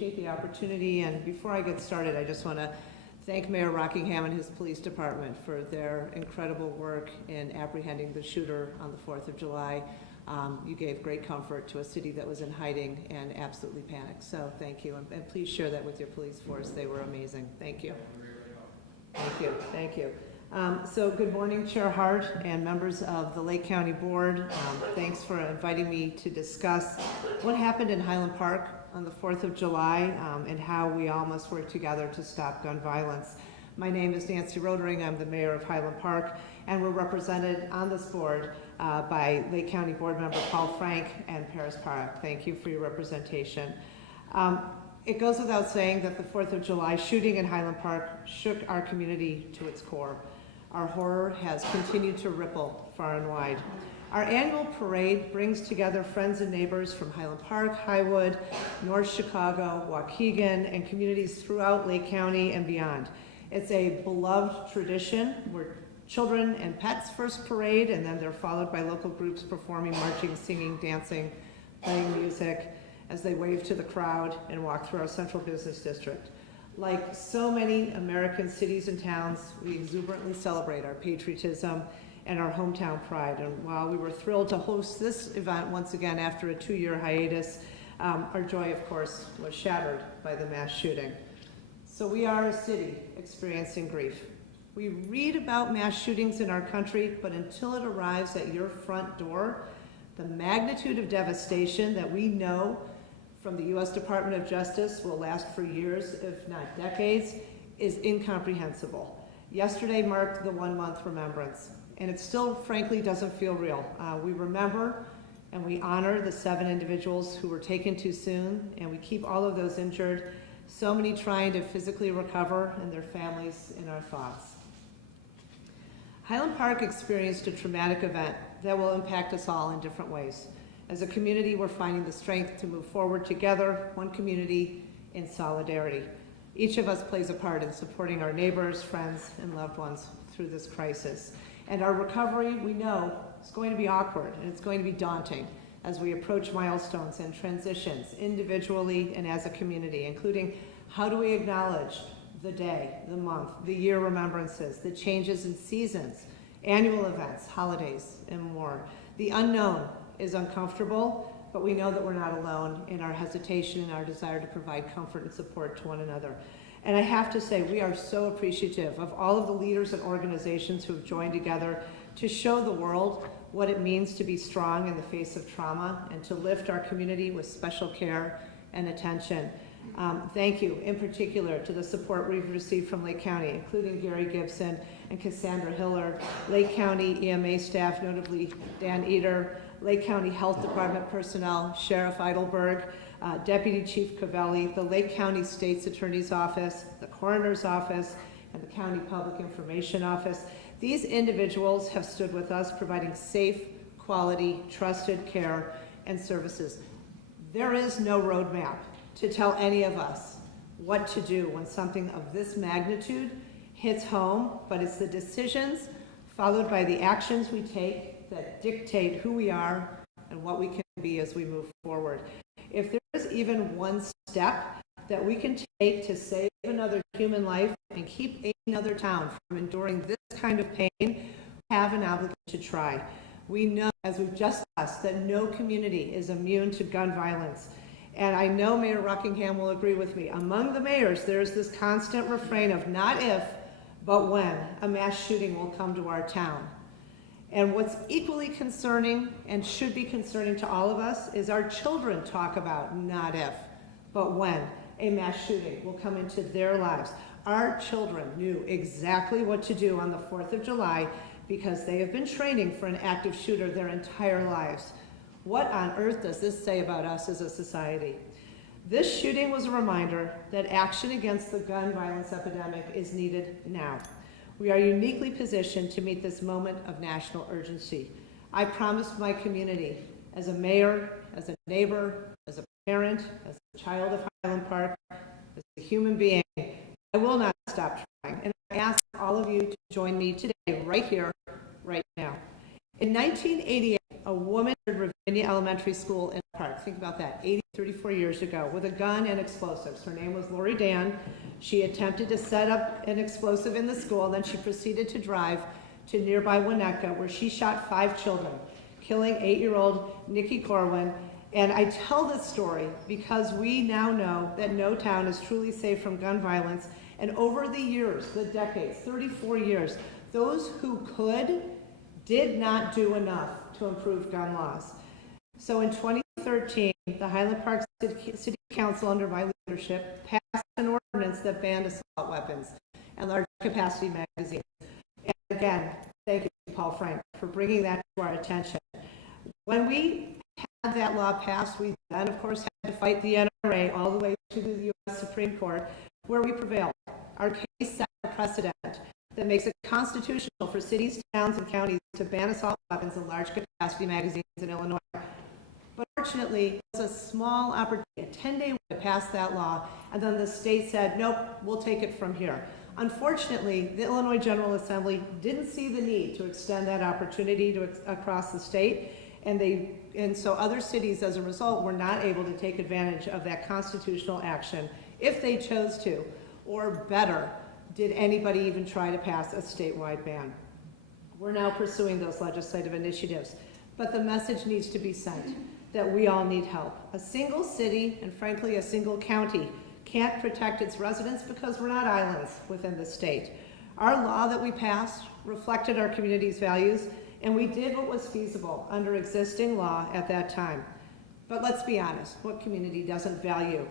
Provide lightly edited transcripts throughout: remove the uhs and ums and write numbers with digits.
appreciate the opportunity. And before I get started, I just want to thank Mayor Rockingham and his police department for their incredible work in apprehending the shooter on the 4th of July. You gave great comfort to a city that was in hiding and absolutely panicked. So thank you, and please share that with your police force. They were amazing. Thank you. Thank you. Thank you. So good morning, Chair Hart and members of the Lake County Board. Thanks for inviting me to discuss what happened in Highland Park on the 4th of July and how we all must work together to stop gun violence. My name is Nancy Rodering. I'm the mayor of Highland Park, and we're represented on this board by Lake County Board member Paul Frank and Paris Park. Thank you for your representation. It goes without saying that the 4th of July shooting in Highland Park shook our community to its core. Our horror has continued to ripple far and wide. Our annual parade brings together friends and neighbors from Highland Park, Highwood, North Chicago, Waukegan, and communities throughout Lake County and beyond. It's a beloved tradition where children and pets first parade, and then they're followed by local groups performing, marching, singing, dancing, playing music as they wave to the crowd and walk through our central business district. Like so many American cities and towns, we exuberantly celebrate our patriotism and our hometown pride. And while we were thrilled to host this event once again after a 2-year hiatus, our joy, of course, was shattered by the mass shooting. So we are a city experiencing grief. We read about mass shootings in our country, but until it arrives at your front door, the magnitude of devastation that we know from the U.S. Department of Justice will last for years, if not decades, is incomprehensible. Yesterday marked the 1-month remembrance, and it still, frankly, doesn't feel real. We remember and we honor the 7 individuals who were taken too soon, and we keep all of those injured, so many trying to physically recover, and their families in our thoughts. Highland Park experienced a traumatic event that will impact us all in different ways. As a community, we're finding the strength to move forward together, one community in solidarity. Each of us plays a part in supporting our neighbors, friends, and loved ones through this crisis. And our recovery, we know, is going to be awkward and it's going to be daunting as we approach milestones and transitions individually and as a community, including how do we acknowledge the day, the month, the year remembrances, the changes in seasons, annual events, holidays, and more. The unknown is uncomfortable, but we know that we're not alone in our hesitation and our desire to provide comfort and support to one another. And I have to say, we are so appreciative of all of the leaders and organizations who have joined together to show the world what it means to be strong in the face of trauma and to lift our community with special care and attention. Thank you, in particular, to the support we've received from Lake County, including Gary Gibson and Cassandra Hiller, Lake County EMA staff, notably Dan Eder, Lake County Health Department personnel, Sheriff Eidelberg, Deputy Chief Cavelli, the Lake County State's Attorney's Office, the Coroner's Office, and the County Public Information Office. These individuals have stood with us, providing safe, quality, trusted care and services. There is no roadmap to tell any of us what to do when something of this magnitude hits home, but it's the decisions followed by the actions we take that dictate who we are and what we can be as we move forward. If there is even one step that we can take to save another human life and keep another town from enduring this kind of pain, we have an obligation to try. We know, as we've just discussed, that no community is immune to gun violence. And I know Mayor Rockingham will agree with me. Among the mayors, there's this constant refrain of not if, but when a mass shooting will come to our town. And what's equally concerning and should be concerning to all of us is our children talk about not if, but when a mass shooting will come into their lives. Our children knew exactly what to do on the 4th of July because they have been training for an active shooter their entire lives. What on earth does this say about us as a society? This shooting was a reminder that action against the gun violence epidemic is needed now. We are uniquely positioned to meet this moment of national urgency. I promised my community, as a mayor, as a neighbor, as a parent, as a child of Highland Park, as a human being, I will not stop trying. And I ask all of you to join me today, right here, right now. In 1988, A woman entered Ravinia Elementary School in Park. Think about that, 34 years ago, with a gun and explosives. Her name was Lori Dan. She attempted to set up an explosive in the school, then she proceeded to drive to nearby Winnetka, where she shot 5 children, killing 8-year-old Nikki Corwin. And I tell this story because we now know that no town is truly safe from gun violence. And over the years, the decades, 34 years, those who could did not do enough to improve gun laws. So in 2013, the Highland Park City Council, under my leadership, passed an ordinance that banned assault weapons and large capacity magazines. And again, thank you, Paul Frank, for bringing that to our attention. When we had that law passed, we then, of course, had to fight the NRA all the way to the U.S. Supreme Court, where we prevailed. Our case set a precedent that makes it constitutional for cities, towns, and counties to ban assault weapons and large capacity magazines in Illinois. But fortunately, it was a small opportunity, a 10-day to pass that law, and then the state said, nope, we'll take it from here. Unfortunately, the Illinois General Assembly didn't see the need to extend that opportunity to across the state, and so other cities, as a result, were not able to take advantage of that constitutional action if they chose to, or better, did anybody even try to pass a statewide ban. We're now pursuing those legislative initiatives, but the message needs to be sent that we all need help. A single city, and frankly a single county, can't protect its residents because we're not islands within the state. Our law that we passed reflected our community's values, and we did what was feasible under existing law at that time. But let's be honest, what community doesn't value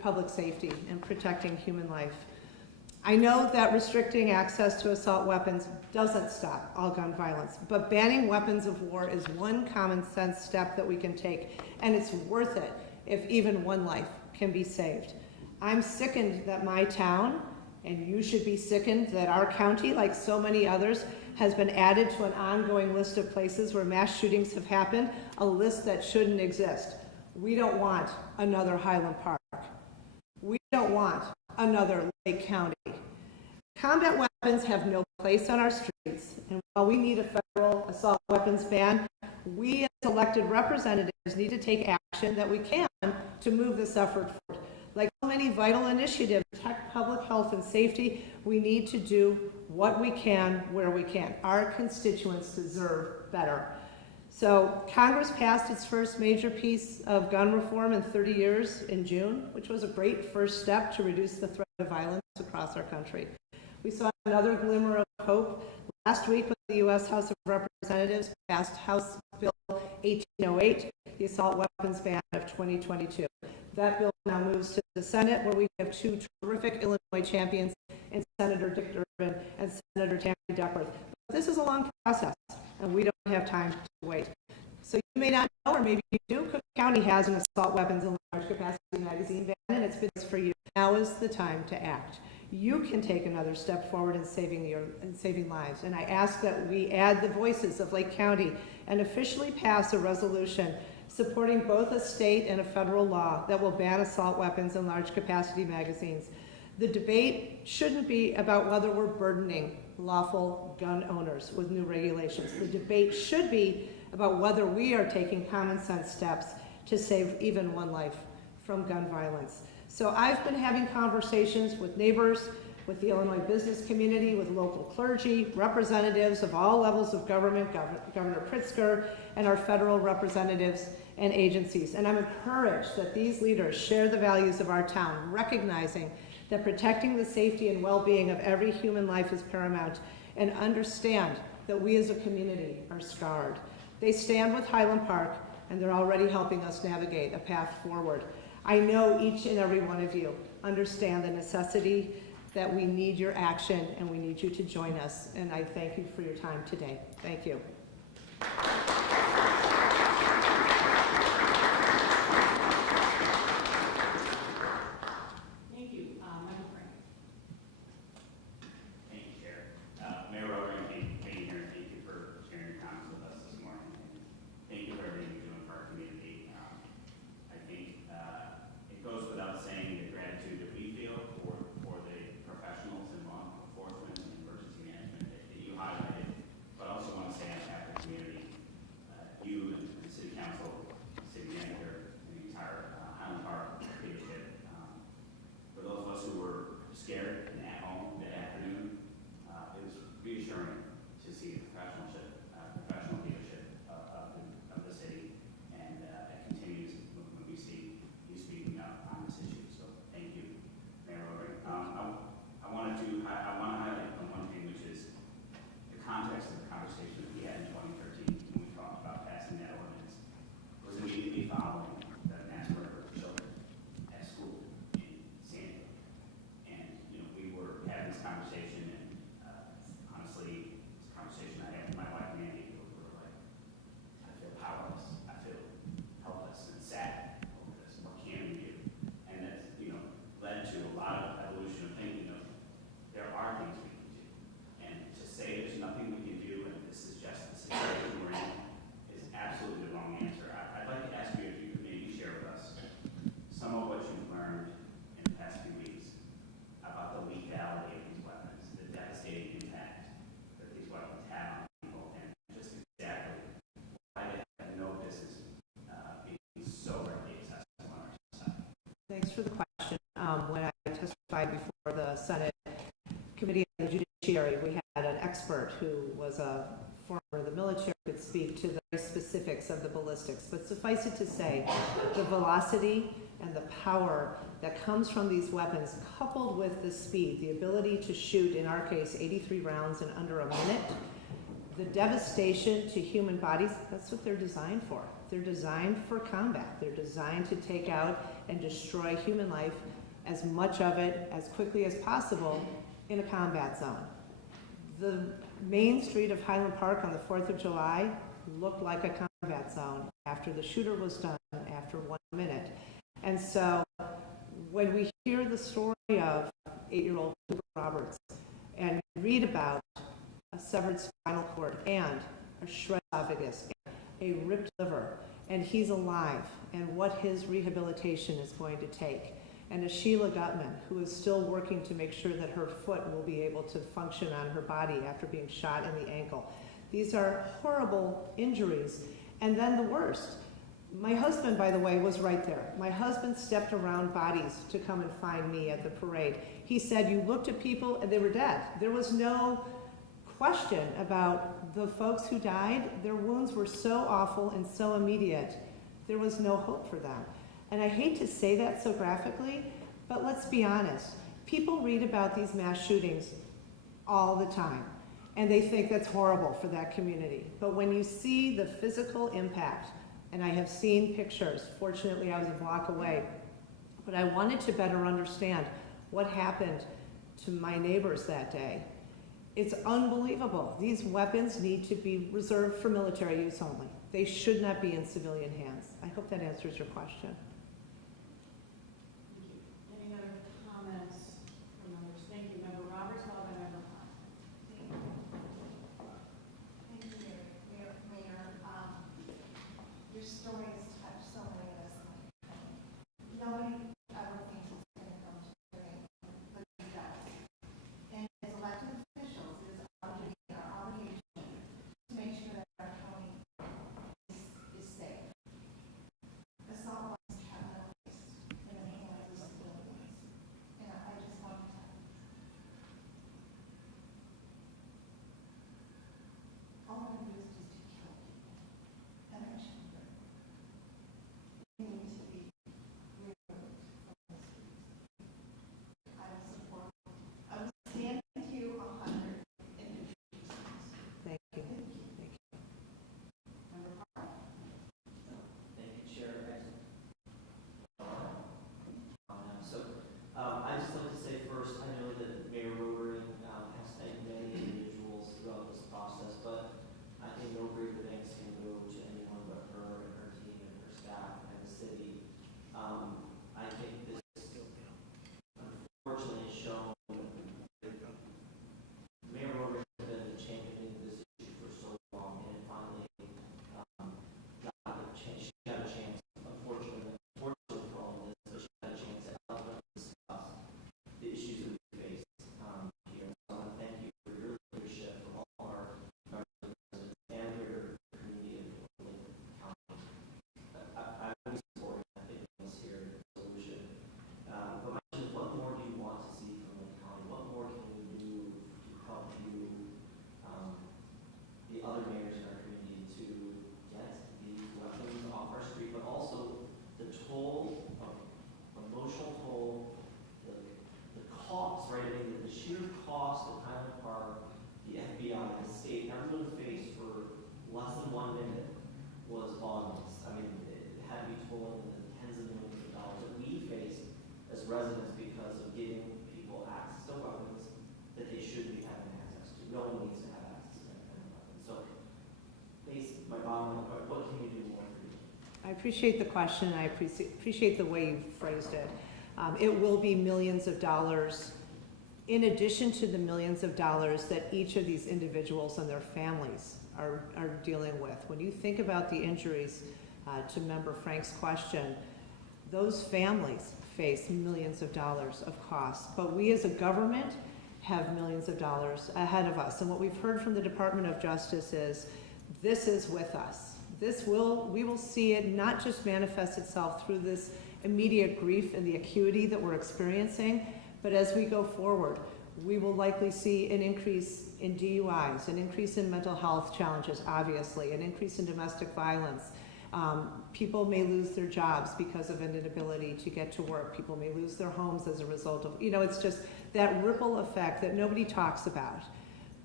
public safety and protecting human life? I know that restricting access to assault weapons doesn't stop all gun violence, but banning weapons of war is one common sense step that we can take, and it's worth it if even one life can be saved. I'm sickened that my town, and you should be sickened that our county, like so many others, has been added to an ongoing list of places where mass shootings have happened, a list that shouldn't exist. We don't want another Highland Park. We don't want another Lake County. Combat weapons have no place on our streets, and while we need a federal assault weapons ban, we as elected representatives need to take action that we can to move this effort forward. Like so many vital initiatives to protect public health and safety, we need to do what we can where we can. Our constituents deserve better. So Congress passed its first major piece of gun reform in 30 years in June, which was a great first step to reduce the threat of violence across our country. We saw another glimmer of hope last week when the U.S. House of Representatives passed House Bill 1808, the assault weapons ban of 2022. That bill now moves to the Senate, where we have 2 terrific Illinois champions in Senator Dick Durbin and Senator Tammy Duckworth. But this is a long process, and we don't have time to wait. So you may not know, or maybe you do, Cook County has an assault weapons and large capacity magazine ban, and it's been for you. Now is the time to act. You can take another step forward in saving lives, and I ask that we add the voices of Lake County and officially pass a resolution supporting both a state and a federal law that will ban assault weapons and large capacity magazines. The debate shouldn't be about whether we're burdening lawful gun owners with new regulations. The debate should be about whether we are taking common sense steps to save even one life from gun violence. So I've been having conversations with neighbors, with the Illinois business community, with local clergy, representatives of all levels of government, Governor Pritzker, and our federal representatives and agencies. And I'm encouraged that these leaders share the values of our town, recognizing that protecting the safety and well-being of every human life is paramount, and understand that we as a community are scarred. They stand with Highland Park, and they're already helping us navigate a path forward. I know each and every one of you understand the necessity that we need your action, and we need you to join us. And I thank you for your time today. Thank you. Highlighted, but I also want to say on behalf Thanks for the question. When I testified before the Senate Committee on the Judiciary, we had an expert who was a former of the military, could speak to the specifics of the ballistics. But suffice it to say, the velocity and the power that comes from these weapons, coupled with the speed, the ability to shoot, in our case, 83 rounds in under a minute, the devastation to human bodies, that's what they're designed for. They're designed for combat. They're designed to take out and destroy human life, as much of it as quickly as possible, in a combat zone. The main street of Highland Park on the 4th of July looked like a combat zone after the shooter was done, after 1 minute. And so when we hear the story of 8-year-old Cooper Roberts and read about a severed spinal cord and a shredded esophagus, a ripped liver, and he's alive, and what his rehabilitation is going to take, and a Sheila Gutman, who is still working to make sure that her foot will be able to function on her body after being shot in the ankle. These are horrible injuries. And then the worst, my husband, by the way, was right there. My husband stepped around bodies to come and find me at the parade. He said, you looked at people and they were dead. There was no question about the folks who died. Their wounds were so awful and so immediate, there was no hope for them. And I hate to say that so graphically, but let's be honest. People read about these mass shootings all the time, and they think that's horrible for that community. But when you see the physical impact, and I have seen pictures, fortunately I was a block away, but I wanted to better understand what happened to my neighbors that day. It's unbelievable. These weapons need to be reserved for military use only. They should not be in civilian hands. I hope that answers your question. Any other comments from members? Thank you. Member Roberts, followed by Member Hunt. Thank you, Mayor. Your story has touched so many of us. Nobody ever thinks it's going to come to hearing, but it does. And as elected officials, it is our duty and our obligation to make sure that our county is safe. Assault weapons have no place in the hands of civilians. And I just want to tell you, all I do is just to kill people and our children. They need to be removed from the streets. I will support. I will stand with you 100 in the streets. Thank you. Thank you. Thank you. Member Park. Thank you, Chair. I'd just like to say first, I know that Mayor Rotary has thanked many individuals throughout this process, but I think no greater thanks can go to anyone but her and her team and her staff and the city. I think this unfortunately has shown Mayor Rotary has been championing this issue for so long, and finally got a chance. She got a chance, unfortunately for all of this, but she got a chance to eloquently discuss the issues that we face here. So I want to thank you for your leadership, for all our residents and your community of Lincoln County. I will support it. I think this here solution. But my question is, what more do you want to see from Lincoln County? What more can we do to help you, the other mayors in our community, to get these weapons off our street, but also the toll, emotional toll, the cost, right? I mean, the sheer cost of Highland Park, the FBI, the state, everyone faced for less than 1 minute was voluminous. I mean, it had to be tolling in the tens of millions of dollars that we faced as residents because of giving people access to weapons that they shouldn't be having access to. No one needs to have access to that kind of weapon. So, my bottom line, what can we do more for you? I appreciate the question, and I appreciate the way you phrased it. It will be millions of dollars in addition to the millions of dollars that each of these individuals and their families are dealing with. When you think about the injuries, to Member Frank's question, those families face millions of dollars of costs, but we as a government have millions of dollars ahead of us. And what we've heard from the Department of Justice is, this is with us. We will see it not just manifest itself through this immediate grief and the acuity that we're experiencing, but as we go forward, we will likely see an increase in DUIs, an increase in mental health challenges, obviously, an increase in domestic violence. People may lose their jobs because of an inability to get to work. People may lose their homes as a result of, it's just that ripple effect that nobody talks about.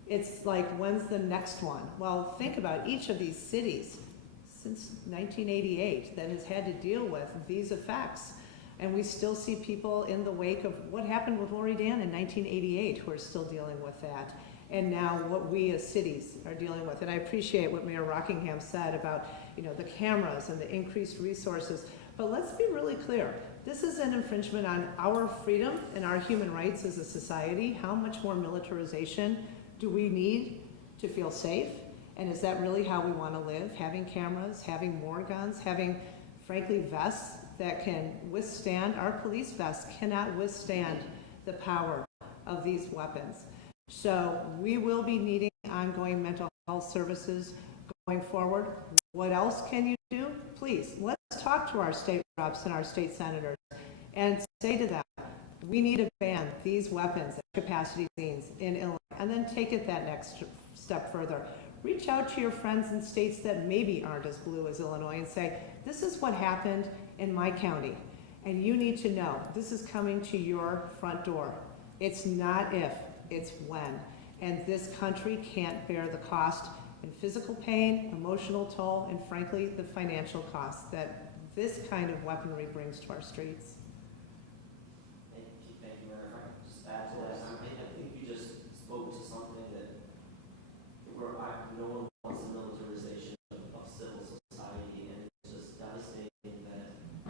It's like, when's the next one? Well, think about each of these cities since 1988 that has had to deal with these effects. And we still see people in the wake of what happened with Lori Dan in 1988 who are still dealing with that. And now what we as cities are dealing with. And I appreciate what Mayor Rockingham said about, the cameras and the increased resources. But let's be really clear. This is an infringement on our freedom and our human rights as a society. How much more militarization do we need to feel safe? And is that really how we want to live? Having cameras, having more guns, having, frankly, vests that can withstand, our police vests cannot withstand the power of these weapons. So we will be needing ongoing mental health services going forward. What else can you do? Please, let's talk to our state reps and our state senators and say to them, we need to ban these weapons at capacity scenes in Illinois, and then take it that next step further. Reach out to your friends in states that maybe aren't as blue as Illinois and say, this is what happened in my county, and you need to know this is coming to your front door. It's not if, it's when. And this country can't bear the cost in physical pain, emotional toll, and frankly, the financial costs that this kind of weaponry brings to our streets. Thank you, Mayor. If I could just add to that, I think you just spoke to something that no one wants the militarization of civil society, and it's just devastating that, and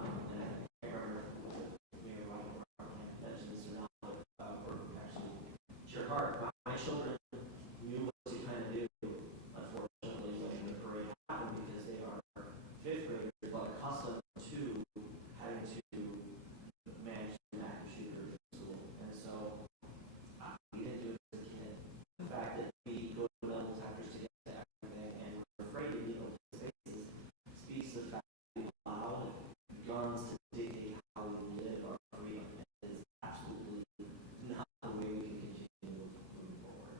I can't remember if Mayor Rockingham mentioned this or not, or actually, Chair Hart, my children knew what to kind of do, unfortunately, when the parade happened, because they are fifth graders, but accustomed to having to manage an active shooter in school. And so we didn't do it as a kid. The fact that we go to metal detectors to get to everything, and we're afraid to be open spaces, speaks to the fact that we allow guns to dictate how we live our freedom, and is absolutely not the way we can continue moving forward.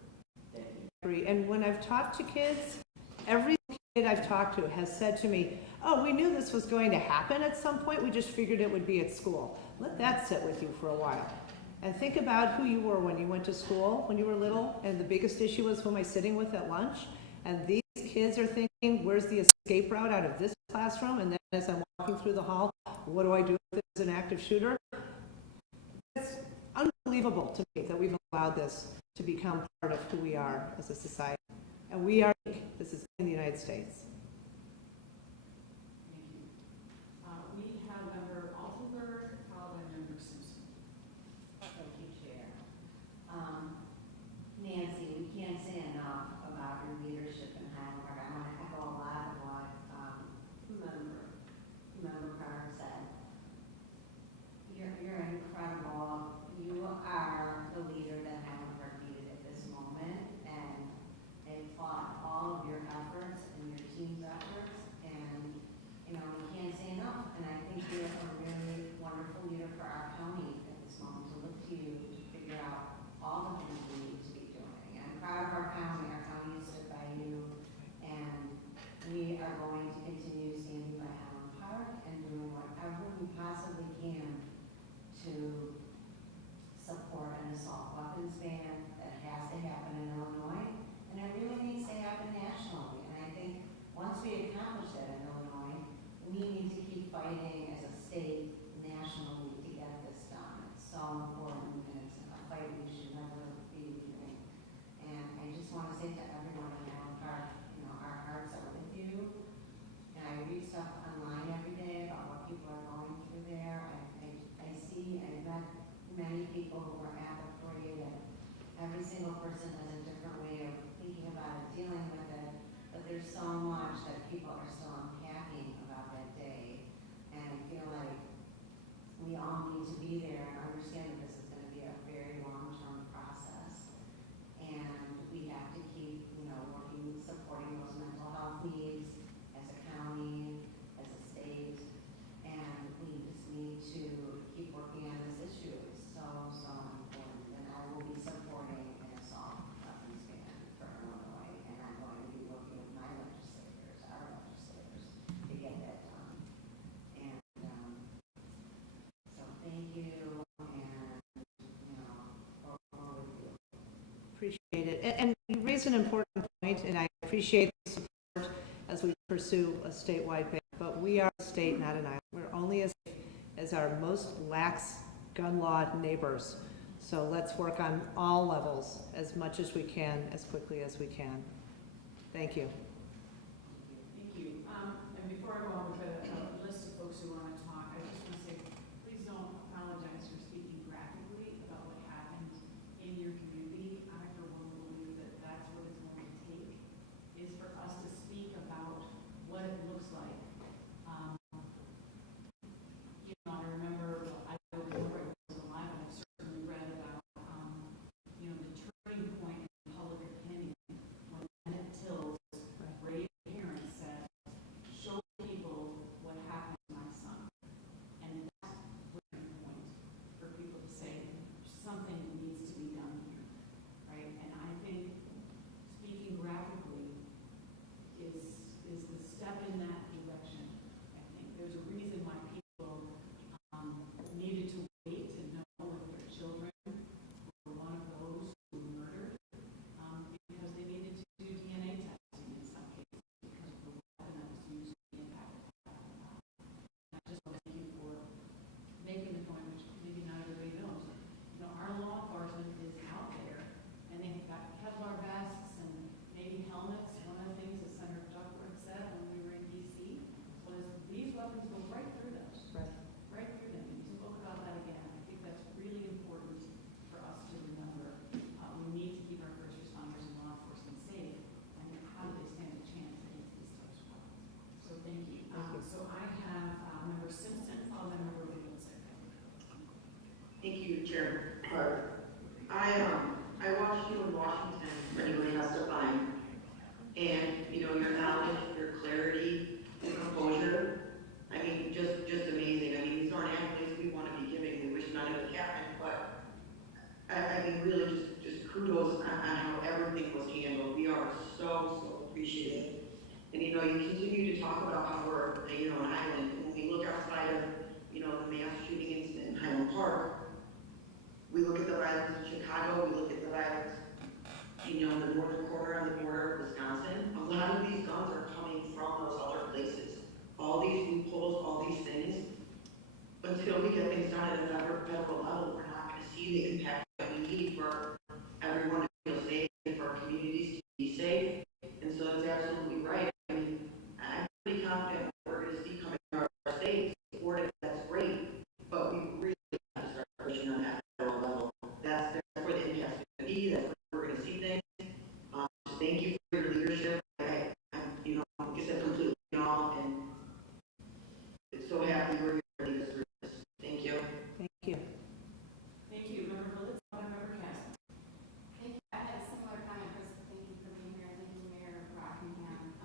Thank you. And when I've talked to kids, every kid I've talked to has said to me, oh, we knew this was going to happen at some point, we just figured it would be at school. Let that sit with you for a while. And think about who you were when you went to school, when you were little, and the biggest issue was who am I sitting with at lunch? And these kids are thinking, where's the escape route out of this classroom? And then as I'm walking through the hall, what do I do if there's an active shooter? It's unbelievable to me that we've allowed this to become part of who we are as a society. And we are, this is in the United States. Thank you. We have member Altenberg, followed by member Simpson. Thank you, Chair. Nancy, we can't say enough about your leadership in Highland Park. I want to echo a lot of what member Carter said. You're incredible. You are the leader that Highland Park needed at this moment, and I applaud all of your efforts and your team And you raise an important point, and I appreciate the support as we pursue a statewide ban, but we are a state, not an island. We're only as safe as our most lax gun law neighbors. So let's work on all levels as much as we can, as quickly as we can. Thank you. Thank you. And before I go on with a list of folks who want to talk, I just want to say, please don't apologize for speaking graphically about what happened in your community. I, for one, believe that that's what it's going to take, is for us to speak about what it looks like. You know, I remember, I don't remember I was alive, but I've certainly read about, you know, the turning point in public opinion when Emmett Till's brave parents said, show people what happened to my son. And that's the turning point for people to say, something needs to be done here, right? And I think speaking graphically is the step in that direction. I think there's a reason why people needed to wait to know if their children were one of those who were murdered, because they needed to do DNA testing in some cases because of the weapon that was used to impact the child. And I just want to thank you for making the point, which maybe not everybody knows. You know, our law enforcement is out there, and they've got Kevlar vests and maybe helmets. One of the things that Senator Duckworth said when we were in D.C. was these weapons go right through them. Right through them. You spoke about that again. I think that's really important for us to remember. We need to keep our first responders and law enforcement safe, and how do they stand a chance against these types of weapons? So thank you. So I have Member Simpson, followed by Member Williamson. Thank you, Chair Clark. I watched you in Washington when you were testifying, and you know your knowledge, your clarity, your composure. I mean, just amazing. I mean, these aren't accolades we want to be giving. We wish none of it happened, but I mean, really, just kudos on how everything was handled. We are so appreciative. And you know, you continue to talk about how we're, you know, an island. And when we look outside of, you know, the mass shooting incident in Highland Park, we look at the violence in Chicago, we look at the violence, you know, in the northern corner on the border of Wisconsin. A lot of these guns are coming from those other places. All these loopholes, all these things, until we get things done at a federal level, we're not going to see the impact that we need for everyone to feel safe and for our communities to be safe. And so that's absolutely right. I mean, I'm pretty confident we're going to see coming to our state supported. That's great, but we really have to start pushing on that federal level. That's where the impact is going to be. That's where we're going to see things. Thank you for your leadership. You know, like I said, completely off, and so happy we're here to lead us through this. Thank you. Thank you. Thank you. Member Williamson, followed by Member Castle. Thank you. I had a similar comment, Chris. Thank you for being here. Thank you, Mayor Rockingham.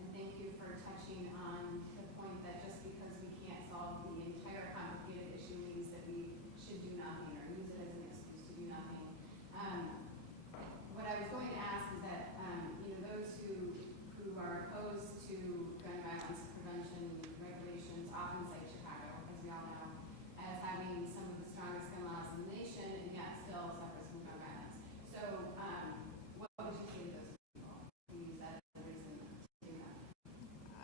And thank you for touching on the point that just because we can't solve the entire complicated issue means that we should do nothing or use it as an excuse to do nothing. What I was going to ask is that, you know, those who are opposed to gun violence prevention regulations often cite Chicago, as we all know, as having some of the strongest gun laws in the nation, and yet still suffers from gun violence. So, what would you say to those people who use that as a reason to do that?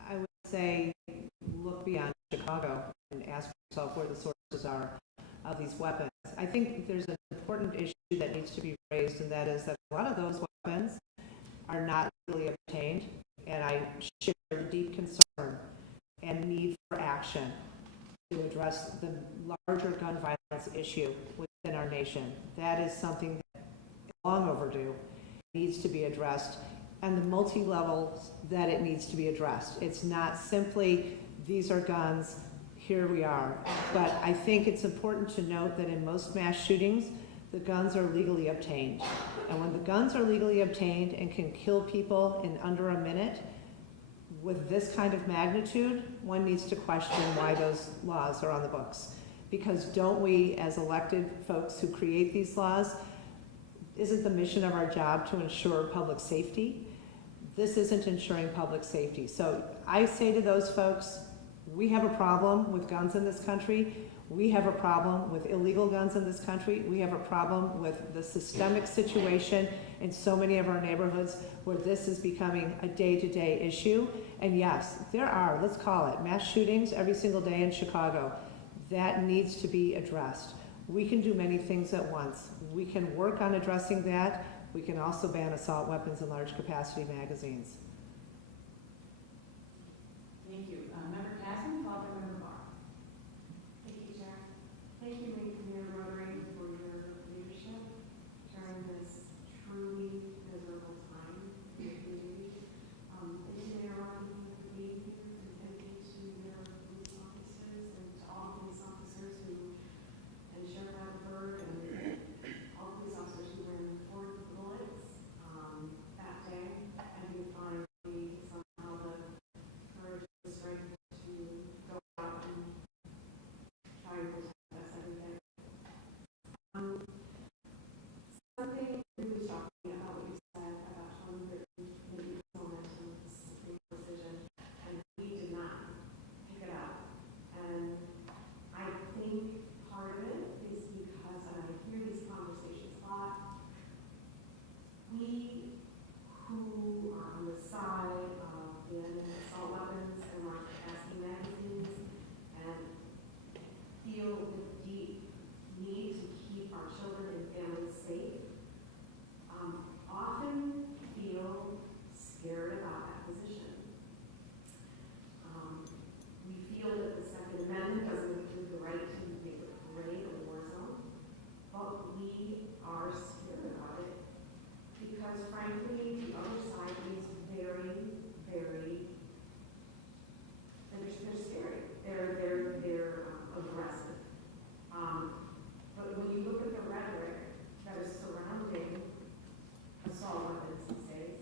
I would say look beyond Chicago and ask yourself where the sources are of these weapons. I think there's an important issue that needs to be raised, and that is that a lot of those weapons are not legally obtained, and I share deep concern and need for action to address the larger gun violence issue within our nation. That is something that is long overdue, needs to be addressed, and the multi-levels that it needs to be addressed. It's not simply, these are guns, here we are. But I think it's important to note that in most mass shootings, the guns are legally obtained. And when the guns are legally obtained and can kill people in under a minute, with this kind of magnitude, one needs to question why those laws are on the books. Because don't we, as elected folks who create these laws, isn't the mission of our job to ensure public safety? This isn't ensuring public safety. So I say to those folks, we have a problem with guns in this country. We have a problem with illegal guns in this country. We have a problem with the systemic situation in so many of our neighborhoods where this is becoming a day-to-day issue. And yes, there are, let's call it, mass shootings every single day in Chicago. That needs to be addressed. We can do many things at once. We can work on addressing that. We can also ban assault weapons and large capacity magazines. Thank you. Member Casson, followed by Member Barr. Thank you, Chair. Thank you, Mayor Rotary, for your leadership during this truly miserable time in the community. Thank you, Mayor Rotary, for being here, and thank you to your police officers and to all police officers who, and Sheriff Radford, and all police officers who were in for bullets that day. And we finally somehow the courage and the strength to go out and try and protect us every day. Something really shocked me about what you said about trying to maybe momentum with the Supreme Court decision, and we did not pick it up. And I think part of it is because, and I hear these conversations a lot, we who are on the side of banning assault weapons and large capacity magazines and feel the deep need to keep our children and families safe, often feel scared about that position. We feel that the Second Amendment doesn't include the right to make a parade or war zone, but we are scared about it because, frankly, the other side is very, very, they're scary. They're aggressive. But when you look at the rhetoric that is surrounding assault weapons these days,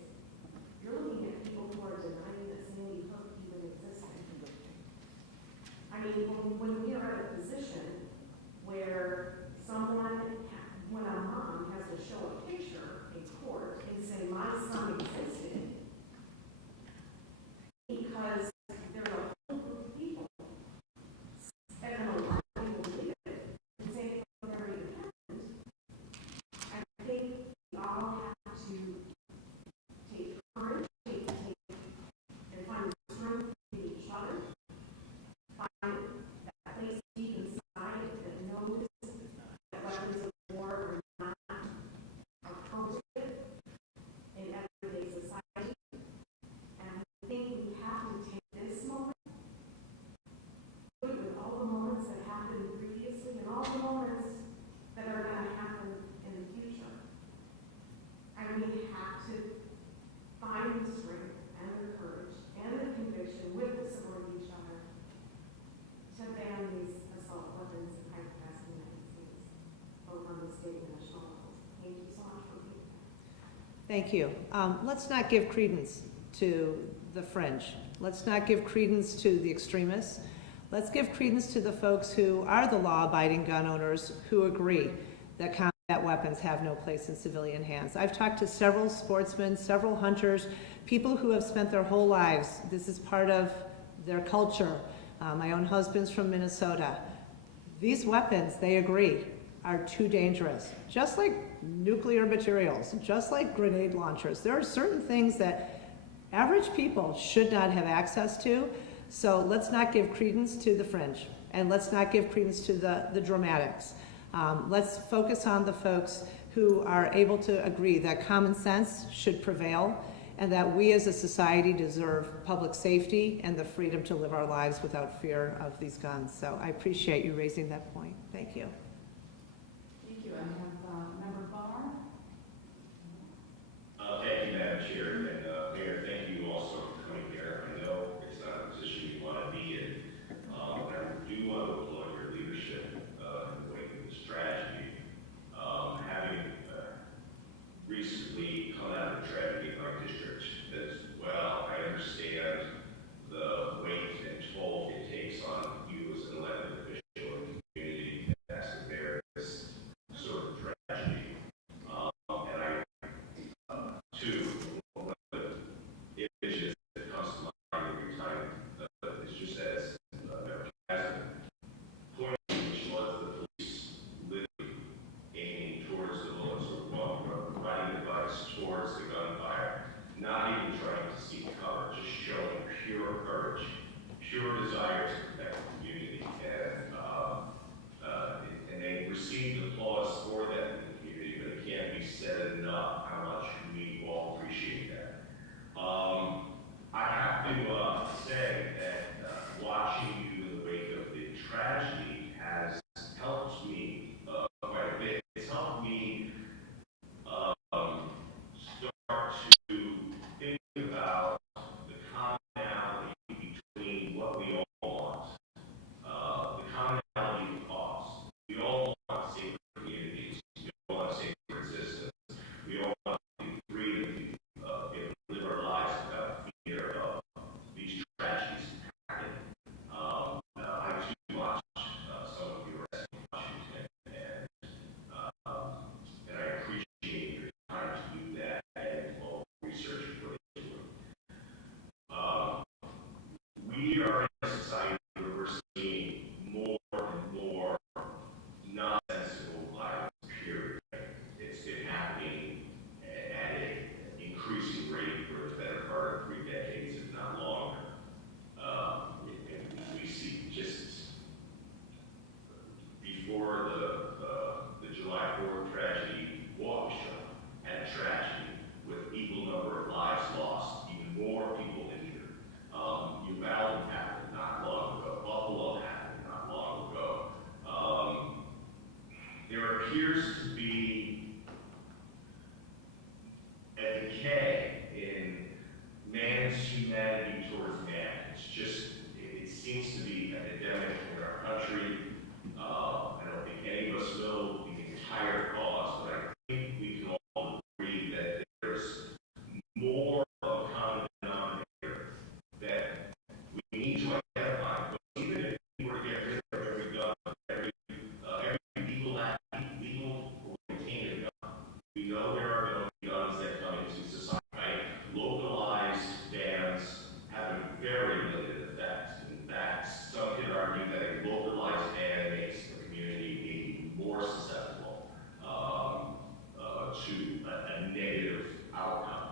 you're looking at people who are denying that Sandy Hook even existed. I mean, when we are at a position where when a mom has to show a picture in court and say, my son existed, because there's a whole group of people, and a lot of people believe it, and say it never even happened. I think we all have to take courage, and find the strength in each other, find that place deep inside that knows that weapons of war are not appropriate in everyday society. And I think we have to take this moment with all the moments that happened previously and all the moments that are going to happen in the future. And we have to find the strength and the courage and the conviction with the support of each other to ban these assault weapons and high capacity magazines, both on the state and national levels. Thank you so much for being here. Thank you. Let's not give credence to the fringe. Let's not give credence to the extremists. Let's give credence to the folks who are the law-abiding gun owners who agree that combat weapons have no place in civilian hands. I've talked to several sportsmen, several hunters, people who have spent their whole lives, this is part of their culture. My own husband's from Minnesota. These weapons, they agree, are too dangerous. Just like nuclear materials, just like grenade launchers. There are certain things that average people should not have access to. So let's not give credence to the fringe, and let's not give credence to the dramatics. Let's focus on the folks who are able to agree that common sense should prevail and that we as a society deserve public safety and the freedom to live our lives without fear of these guns. So I appreciate you raising that point. Thank you. Thank you. I have Member Barr. Thank you, Madam Chair, and Mayor, thank you also for coming here. I know it's not a position you want to be in, but I do want to applaud your leadership in the way of this tragedy. Having recently come out of tragedy in our district as well, I understand the weight and toll it takes on you as an elected official in the community that has to bear this sort of not even trying to seek cover, just showing pure courage, pure desire to protect the community. And they received applause for that in the community, but it can't be said enough how much we all appreciate that. I have to say that watching you in the wake of the tragedy has helped me quite a bit. It's helped me start to think about the commonality between what we all want, the commonality of cause. We all want safer communities. We all want safer existence. We all want to be free to be able to live our lives without fear of these tragedies happening. I too watched some of your arrests in Washington, and I appreciate your time to do that and all the research you put into it. We are in a society where we're seeing more and more nonsensical violence, period. It's been happening at an increasing rate for the better part of 3 decades, if not longer. And we see just before the July 4th tragedy, Waukesha had a tragedy with equal number of lives lost, even more people injured. Uvalde happened not long ago. Buffalo happened not long ago. There appears to be a decay in man's humanity towards man. It's just, it seems to be epidemic in our country. I don't think any of us know the entire cause, but I think we can all agree that there's more of a common denominator that we need to identify. But even if we were to get rid of every gun, every legal or maintained gun, we know there are going to be guns that come into society, right? Localized bans have a very limited effect. In fact, some could argue that a localized ban makes the community more susceptible to a negative outcome.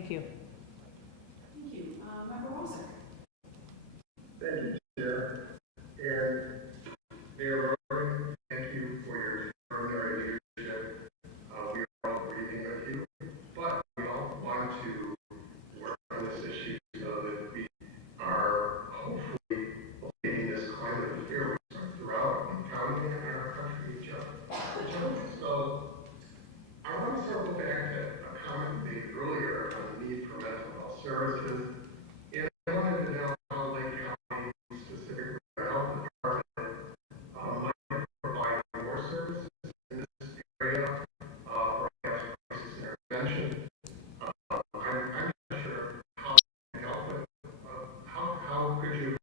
Thank you. Thank you. Member Wilson? Thank you, Chair. And Mayor Rowan, thank you for your extraordinary leadership. We are all breathing with you, but we all want to work on this issue so that we are hopefully making this climate of fear throughout the county and our country, each other. So I want to circle back to a comment made earlier on the need for mental health services. And I wanted to know how Lake County, specifically the health department, might provide more services in this area, perhaps crisis intervention. I'm not sure how to help, but how could you?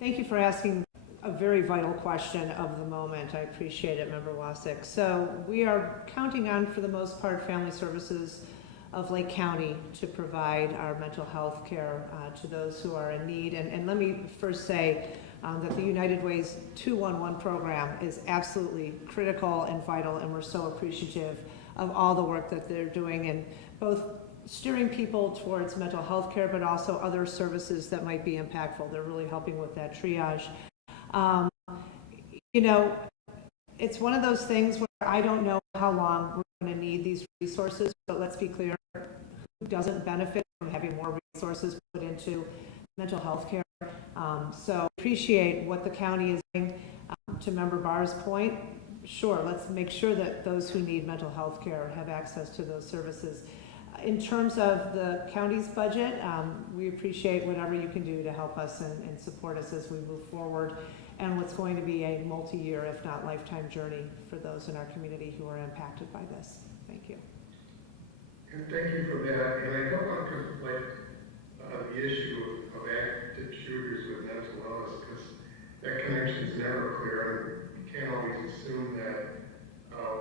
Thank you for asking a very vital question of the moment. I appreciate it, Member Wasik. So we are counting on, for the most part, Family Services of Lake County to provide our mental health care to those who are in need. And let me first say that the United Way's 211 program is absolutely critical and vital, and we're so appreciative of all the work that they're doing in both steering people towards mental health care, but also other services that might be impactful. They're really helping with that triage. You know, it's one of those things where I don't know how long we're going to need these resources, but let's be clear, who doesn't benefit from having more resources put into mental health care? So appreciate what the county is doing. To Member Barr's point, sure, let's make sure that those who need mental health care have access to those services. In terms of the county's budget, we appreciate whatever you can do to help us and support us as we move forward, and what's going to be a multi-year, if not lifetime journey for those in our community who are impacted by this. Thank you. And thank you for that. And I don't want to conflate the issue of active shooters with mental illness, because that connection is never clear, and you can't always assume that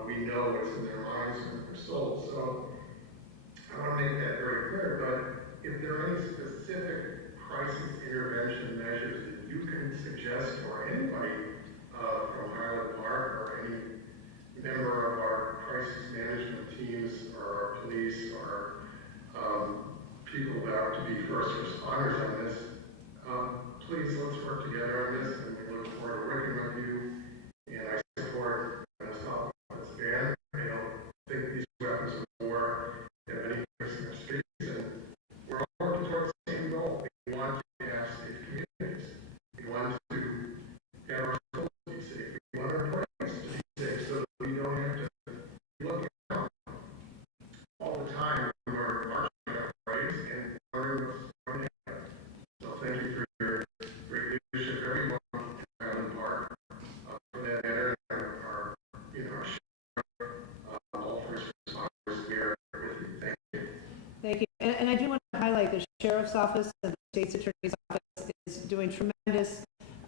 we know what's in their minds and their souls. So I want to make that very clear, but if there are any specific crisis intervention measures that you can suggest for anybody from Highland Park or any member of our crisis management teams or our police or people that are to be first responders on this, please let's work together on this, and we look forward to working with you. And I support the assault weapons ban. I don't think these weapons of war have any place in the streets, and we're all working towards the same goal. We want to have safe communities. We want to have our schools to be safe. We want our employees to be safe, so that we don't have to be looking around all the time when we're marching on our parades and wondering what's going to happen. So thank you for your great leadership, everyone in Highland Park, for that matter, our all first responders here with you. Thank you. Thank you. And I do want to highlight the Sheriff's Office and the State's Attorney's Office is doing tremendous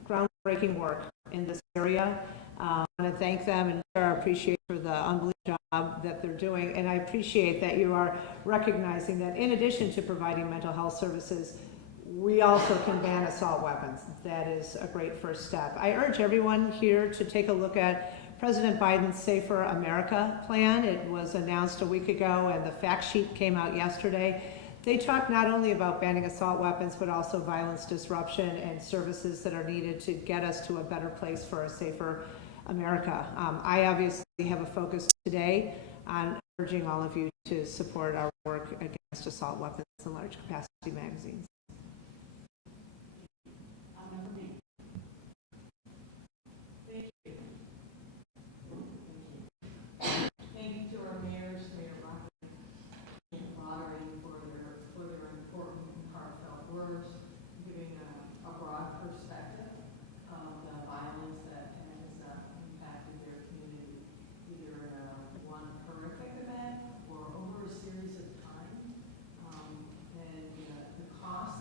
groundbreaking work in this area. I want to thank them and share our appreciation for the unbelievable job that they're doing. And I appreciate that you are recognizing that in addition to providing mental health services, we also can ban assault weapons. That is a great first step. I urge everyone here to take a look at President Biden's Safer America plan. It was announced a week ago, and the fact sheet came out yesterday. They talk not only about banning assault weapons, but also violence disruption and services that are needed to get us to a better place for a safer America. I obviously have a focus today on urging all of you to support our work against assault weapons and large capacity magazines. Thank you to our mayors, Mayor Rockland and Lottery, for their important and heartfelt words, giving a broad perspective of the violence that has impacted their community, either in one horrific event or over a series of time. And the cost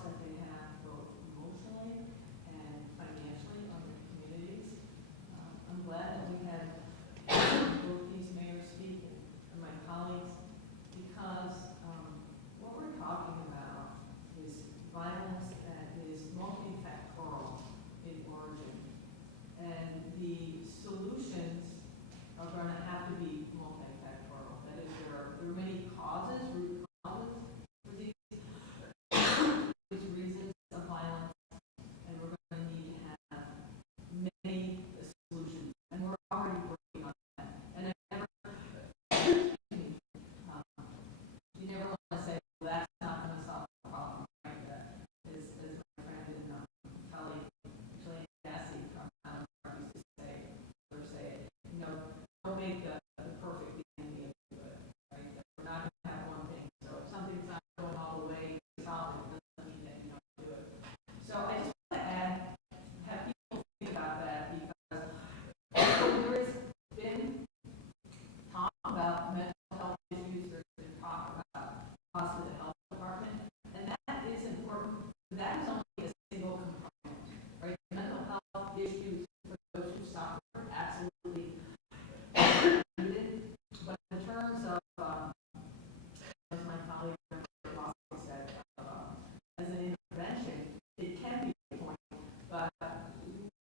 about mental health issues, there's been talk about cost of the health department, and that is important. That is only a single component, right? Mental health issues for those who suffer, absolutely needed. But in terms of, as my colleague said, as an intervention, it can be a point, but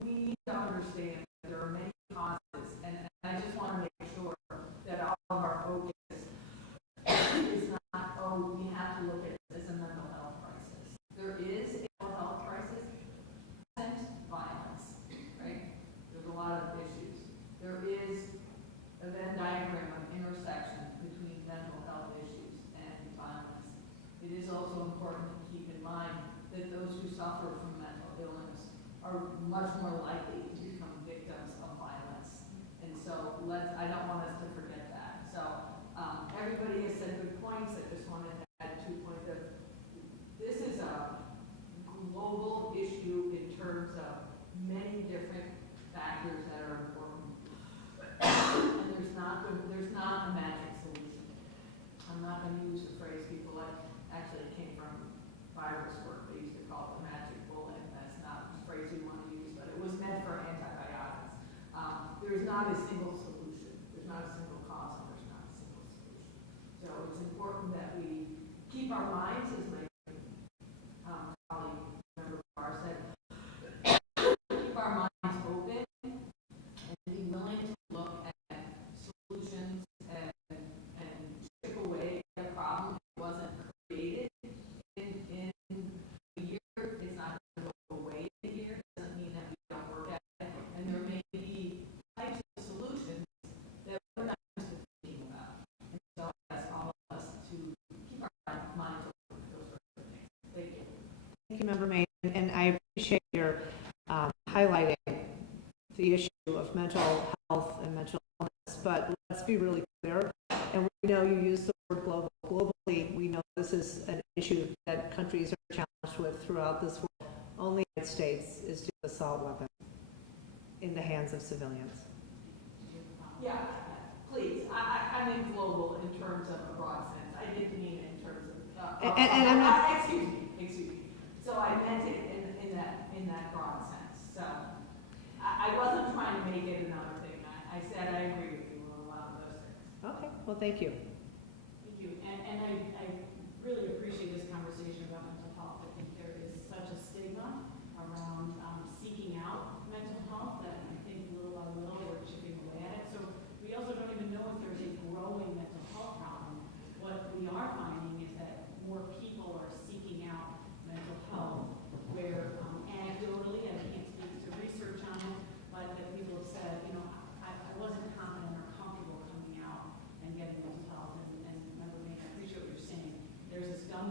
we need to understand that there are many causes, and I just want to make sure that all of our focus is not, oh, we have to look at this as a mental health crisis. There is a mental health crisis, and violence, right? There's a lot of issues. There is a Venn diagram of intersection between mental health issues and violence. It is also important to keep in mind that those who suffer from mental illness are much more likely to become victims of violence. And so I don't want us to forget that. So everybody has said good points. I just wanted to add 2 points. This is a global issue in terms of many different factors that are important. And there's not a magic solution. I'm not going to use the phrase people like, actually it came from virus work. They used to call it the magic bullet. That's not the phrase we want to use, but it was meant for antibiotics. There's not a single solution. There's not a single cause, and there's not a single solution. So it's important that we keep our minds, as my colleague, member Barr said, keep our minds open and be willing to look at solutions and chip away at a problem that wasn't created in a year. It's not going to go away in a year. It doesn't mean that we don't work at it. And there may be types of solutions that we're not used to thinking about. And so I ask all of us to keep our minds open for those sorts of things. Thank you. Thank you, Member May, and I appreciate your highlighting the issue of mental health and mental illness, but let's be really clear, and we know you use the word global. Globally, we know this is an issue that countries are challenged with throughout this world. Only the United States is just an assault weapon in the hands of civilians. Yeah, please. I meant global in terms of a broad sense. I didn't mean it in terms of. And I'm not. Excuse me. So I meant it in that broad sense. So I wasn't trying to make it another thing. I said I agree with you on a lot of those things. Okay. Well, thank you. Thank you. And I really appreciate this conversation about mental health. I think there is such a stigma around seeking out mental health that I think little by little we're chipping away at it. So we also don't even know if there's a growing mental health problem. What we are finding is that more people are seeking out mental health, where anecdotally, I can't speak to research on it, but that people have said, you know, I wasn't confident or comfortable coming out and getting mental health. And remember me, I appreciate what you're saying. There's a study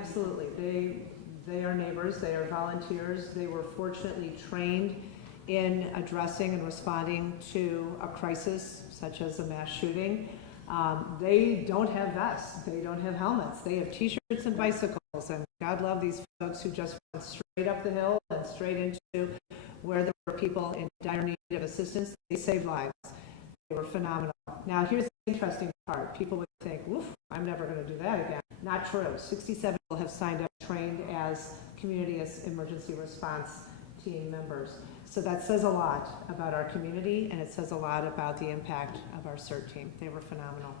Absolutely. They are neighbors, they are volunteers, they were fortunately trained in addressing and responding to a crisis such as a mass shooting. They don't have vests, they don't have helmets, they have t-shirts and bicycles, and God love these folks who just went straight up the hill and straight into where there were people in dire need of assistance. They saved lives. They were phenomenal. Now here's the interesting part. People would think, woof, I'm never going to do that again. Not true. 67 people have signed up, trained as community as emergency response team members. So that says a lot about our community, and it says a lot about the impact of our CERT team. They were phenomenal.